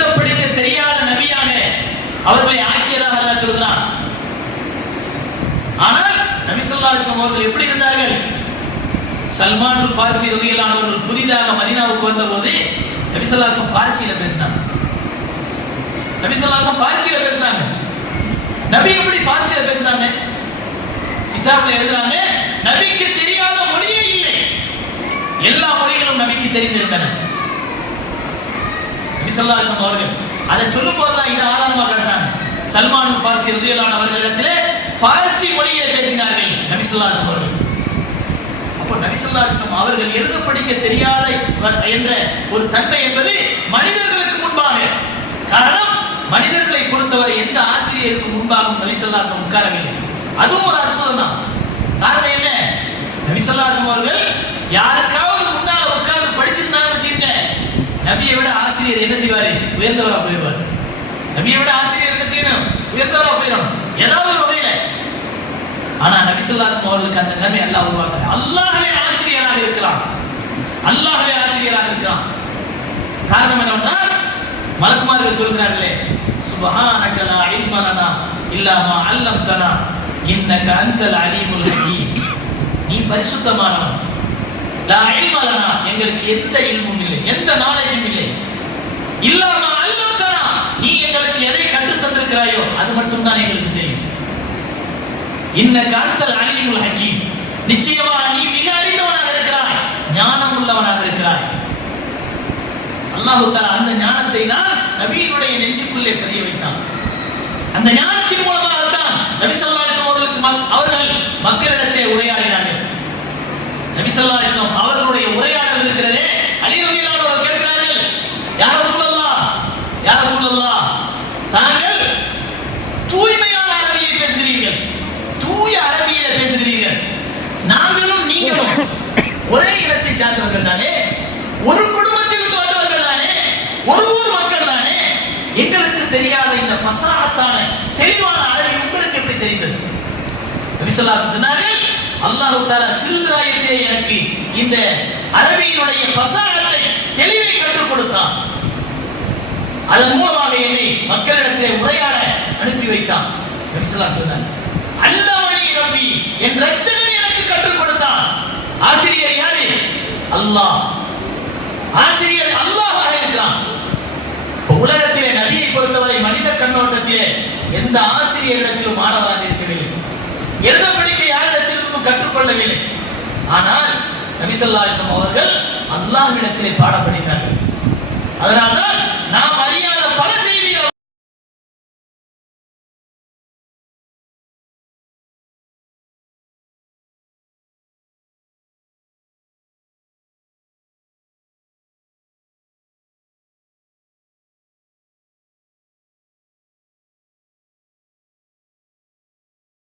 எழுத படிக்க தெரியாத நபியாக அவர்களை ஆக்கியதாக அல்லா சொல்கிறான் ஆனால் நபிசுல்லா அலிஸ்லாம் அவர்கள் எப்படி இருந்தார்கள்? சல்மான் பாரிசி ரவியலான் புதிதாக மதினாவுக்கு வந்த போது நபிசல்லாசம் பாரிசியில பேசினாங்க. நபிசல்லாசம் பாரிசியில பேசினாங்க. நபி எப்படி பாரிசியில பேசினாங்க? கிதாபில் எழுதுறாங்க நபிக்கு தெரியாத மொழியே இல்லை. எல்லா மொழிகளும் நபிக்கு தெரிந்திருந்தன. நபி ஸல்லல்லாஹு அவர்கள் அதை சொல்லும் போதுதான் இதை ஆதாரமா காட்டுறாங்க. சல்மான் பாரசி ரதியல்லாஹு அவர்களிடத்திலே பாரசி மொழியை பேசினார்கள் நபி ஸல்லல்லாஹு அவர்கள். அப்போ நபி ஸல்லல்லாஹு அவர்கள் எழுத படிக்க தெரியாத என்ற ஒரு தன்மை என்பது மனிதர்களுக்கு முன்பாக. காரணம் மனிதர்களை பொறுத்தவரை எந்த ஆசிரியருக்கு முன்பாகவும் நபி ஸல்லல்லாஹு உட்காரவில்லை. அதுவும் ஒரு அற்புதம் தான் காரணம் என்ன? நபி ஸல்லல்லாஹு அவர்கள் யாருக்காவது நபியை விட ஆசிரியர் என்ன செய்வாரு? உயர்ந்தவரா போயிடுவார். நபியை விட ஆசிரியர் என்ன செய்யணும்? உயர்ந்தவரா போயிடும். ஏதாவது ஒரு வகையில. ஆனா நபிசுல்லாசம் அவர்களுக்கு அந்த நிலைமை அல்லாஹ் உருவாக்கல. அல்லாஹவே ஆசிரியராக இருக்கலாம். அல்லாஹவே ஆசிரியராக இருக்கலாம். காரணம் என்னவென்றால் மலக்குமார்கள் சொல்கிறார்களே சுபஹானக லா இல்ம லனா இல்லா மா அல்லம்தனா இன்னக அந்தல் அலீமுல் ஹகீம். நீ பரிசுத்தமானவன். லா இல்ம லனா எங்களுக்கு எந்த இல்மும் இல்லை. எந்த நாளையும் இல்லை. இல்லாம மா நீ எங்களுக்கு எதை கற்றுத் தந்திருக்கிறாயோ அது மட்டும்தான் எங்களுக்கு தெரியும். இன்ன அன்தல் அழியுள் ஹக்கீம். நிச்சயமா நீ மிக அறிந்தவனாக இருக்கிறாய் ஞானம் உள்ளவனாக இருக்கிறாய். அல்லாஹு தஆலா அந்த ஞானத்தை தான் நபியினுடைய நெஞ்சுக்குள்ளே பதிய வைத்தான். அந்த ஞானத்தின் மூலமாக தான் நபி சொல்லாசம் அவர்களுக்கு அவர்கள் மக்களிடத்தை உரையாடினார்கள். நபி சொல்லாசம் அவர்களுடைய உரையாடல் தாங்கள் தூய்மையான அரபியை பேசுகிறீர்கள். தூய அரபியில பேசுகிறீர்கள். நாங்களும் நீங்களும் ஒரே இடத்தை சார்ந்தவர்கள் தானே? ஒரு குடும்பத்திற்கு வந்தவர்கள் தானே? ஒரு ஊர் மக்கள் தானே? எங்களுக்கு தெரியாத இந்த ஃபசாஹத்தான தெளிவான அரபி உங்களுக்கு எப்படி தெரிந்தது? சொன்னார்கள் அல்லாஹு தாலா சிறுதாயத்திலே எனக்கு இந்த அரபியினுடைய ஃபசாஹத்தை தெளிவை கற்றுக் கொடுத்தான். அதன் மூலமாக என்னை மக்களிடத்திலே உரையாட அனுப்பி வைத்தான். நபிசல்லாஹு சொன்னார் அல்லவனி நம்பி என் ரச்சனை எனக்கு கற்றுக் கொடுத்தான் ஆசிரியர் யாரு? அல்லாஹ். ஆசிரியர் அல்லாஹாக இருக்கிறான். உலகத்திலே நபியை பொறுத்தவரை மனித கண்ணோட்டத்திலே எந்த ஆசிரியரிடத்திலும் மாணவராக இருக்கவில்லை. எழுத படிக்க யாரிடத்திலும் கற்றுக்கொள்ளவில்லை ஆனால் நபிசல்லாசம் அவர்கள் அல்லாஹ்விடத்திலே இடத்திலே படித்தார்கள். அதனால்தான் நாம் அறிய